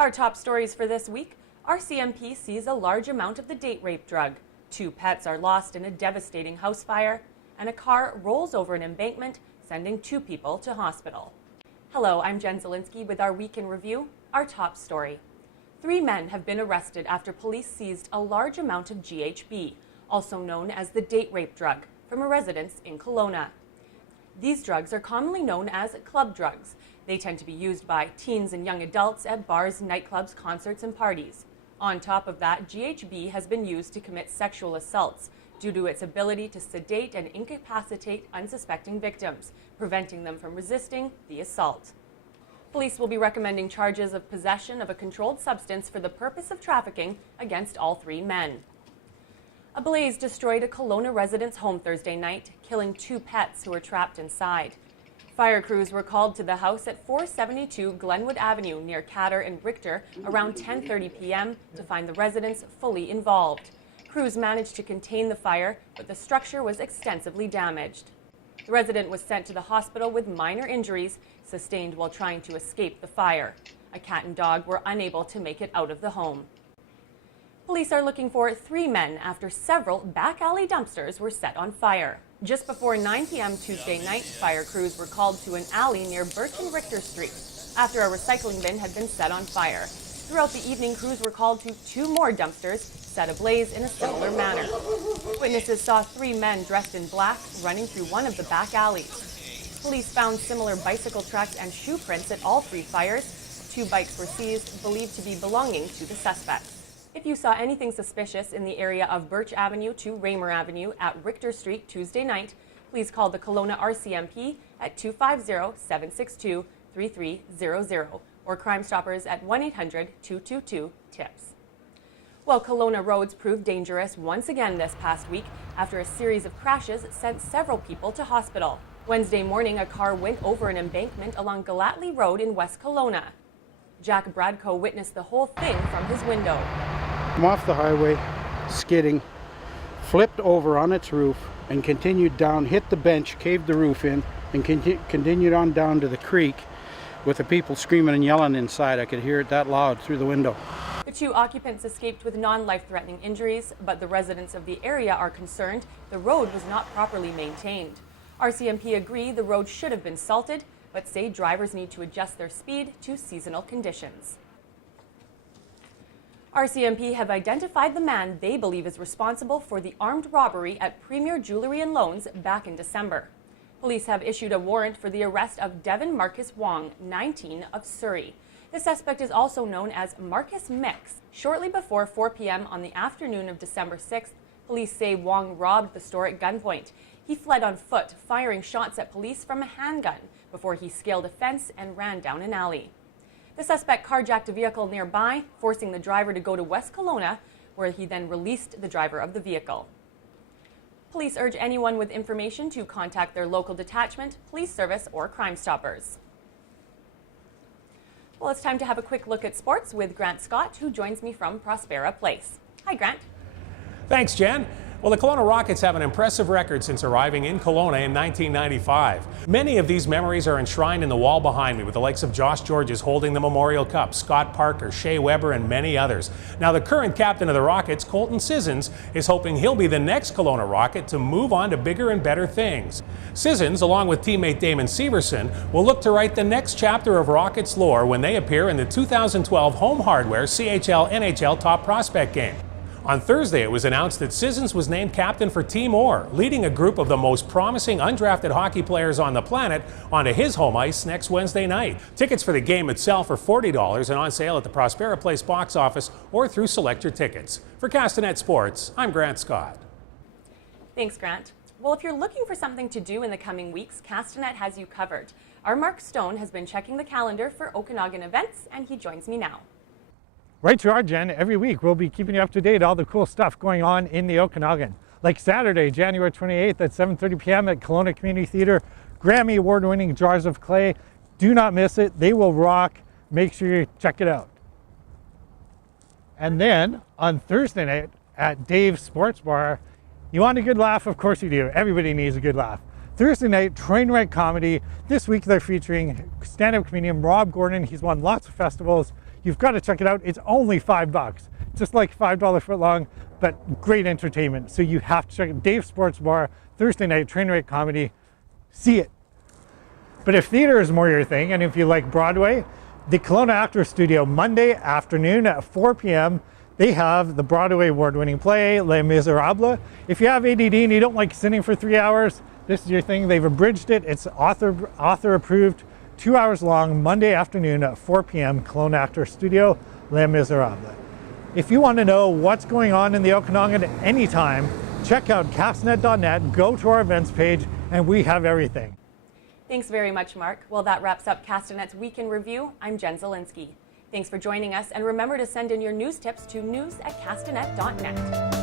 Our top stories for this week: RCMP sees a large amount of the date rape drug. 2 pets are lost in a devastating house fire. And a car rolls over an embankment, sending 2 people to hospital. Hello, I'm Jen Zielinski with our Week in Review. Our top story: 3 men have been arrested after police seized a large amount of GHB, also known as the date rape drug, from a residence in Kelowna. These drugs are commonly known as club drugs. They tend to be used by teens and young adults at bars, nightclubs, concerts, and parties. On top of that, GHB has been used to commit sexual assaults due to its ability to sedate and incapacitate unsuspecting victims, preventing them from resisting the assault. Police will be recommending charges of possession of a controlled substance for the purpose of trafficking against all 3 men. A blaze destroyed a Kelowna resident's home Thursday night, killing 2 pets who were trapped inside. Fire crews were called to the house at 472 Glenwood Avenue near Catter and Richter around 10:30 p.m. to find the residents fully involved. Crews managed to contain the fire, but the structure was extensively damaged. The resident was sent to the hospital with minor injuries sustained while trying to escape the fire. A cat and dog were unable to make it out of the home. Police are looking for 3 men after several back alley dumpsters were set on fire. Just before 9 p.m. Tuesday night, fire crews were called to an alley near Birch and Richter Street after a recycling bin had been set on fire. Throughout the evening, crews were called to 2 more dumpsters set ablaze in a similar manner. Witnesses saw 3 men dressed in black running through one of the back alleys. Police found similar bicycle tracks and shoe prints at all 3 fires. 2 bikes were seized, believed to be belonging to the suspects. If you saw anything suspicious in the area of Birch Avenue to Raymer Avenue at Richter Street Tuesday night, please call the Kelowna RCMP at 250-762-3300 or Crime Stoppers at 1-800-222-TIPS. Well, Kelowna roads proved dangerous once again this past week after a series of crashes sent several people to hospital. Wednesday morning, a car went over an embankment along Gallatley Road in West Kelowna. Jack Bradco witnessed the whole thing from his window. I'm off the highway, skidding, flipped over on its roof and continued down, hit the bench, caved the roof in, and continued on down to the creek with the people screaming and yelling inside. I could hear it that loud through the window. The 2 occupants escaped with non-life-threatening injuries, but the residents of the area are concerned the road was not properly maintained. RCMP agree the road should have been salted, but say drivers need to adjust their speed to seasonal conditions. RCMP have identified the man they believe is responsible for the armed robbery at Premier Jewelry and Loans back in December. Police have issued a warrant for the arrest of Devin Marcus Wong, 19, of Surrey. The suspect is also known as Marcus Mix. Shortly before 4 p.m. on the afternoon of December 6th, police say Wong robbed the store at gunpoint. He fled on foot, firing shots at police from a handgun before he scaled a fence and ran down an alley. The suspect carjacked a vehicle nearby, forcing the driver to go to West Kelowna, where he then released the driver of the vehicle. Police urge anyone with information to contact their local detachment, police service, or Crime Stoppers. Well, it's time to have a quick look at sports with Grant Scott, who joins me from Prospera Place. Hi, Grant. Thanks, Jen. Well, the Kelowna Rockets have an impressive record since arriving in Kelowna in 1995. Many of these memories are enshrined in the wall behind me, with the likes of Josh Georges holding the Memorial Cup, Scott Parker, Shea Weber, and many others. Now, the current captain of the Rockets, Colton Sissons, is hoping he'll be the next Kelowna Rocket to move on to bigger and better things. Sissons, along with teammate Damon Severson, will look to write the next chapter of Rockets lore when they appear in the 2012 Home Hardware CHL-NHL Top Prospect Game. On Thursday, it was announced that Sissons was named captain for Team Orr, leading a group of the most promising undrafted hockey players on the planet onto his home ice next Wednesday night. Tickets for the game itself are $40 and on sale at the Prospera Place box office or through Select Your Tickets. For Castanet Sports, I'm Grant Scott. Thanks, Grant. Well, if you're looking for something to do in the coming weeks, Castanet has you covered. Our Mark Stone has been checking the calendar for Okanagan events, and he joins me now. Right you are, Jen. Every week we'll be keeping you up to date all the cool stuff going on in the Okanagan. Like Saturday, January 28th at 7:30 p.m. at Kelowna Community Theatre, Grammy Award-winning Jars of Clay. Do not miss it. They will rock. Make sure you check it out. And then on Thursday night at Dave's Sports Bar, you want a good laugh? Of course you do. Everybody needs a good laugh. Thursday night, Trainwreck Comedy. This week they're featuring stand-up comedian Rob Gordon. He's won lots of festivals. You've got to check it out. It's only $5. Just like $5 foot long, but great entertainment. So you have to check it. Dave's Sports Bar, Thursday night, train wreck comedy. See it. But if theater is more your thing, and if you like Broadway, the Kelowna Actors Studio, Monday afternoon at 4 p.m., they have the Broadway award-winning play, Les Miserables. If you have ADD and you don't like sitting for 3 hours, this is your thing. They've abridged it. It's author approved, 2 hours long, Monday afternoon at 4 p.m., Kelowna Actors Studio, Les Miserables. If you want to know what's going on in the Okanagan at any time, check out castanet.net, go to our events page, and we have everything. Thanks very much, Mark. Well, that wraps up Castanet's Week in Review. I'm Jen Zielinski. Thanks for joining us, and remember to send in your news tips to news@castanet.net.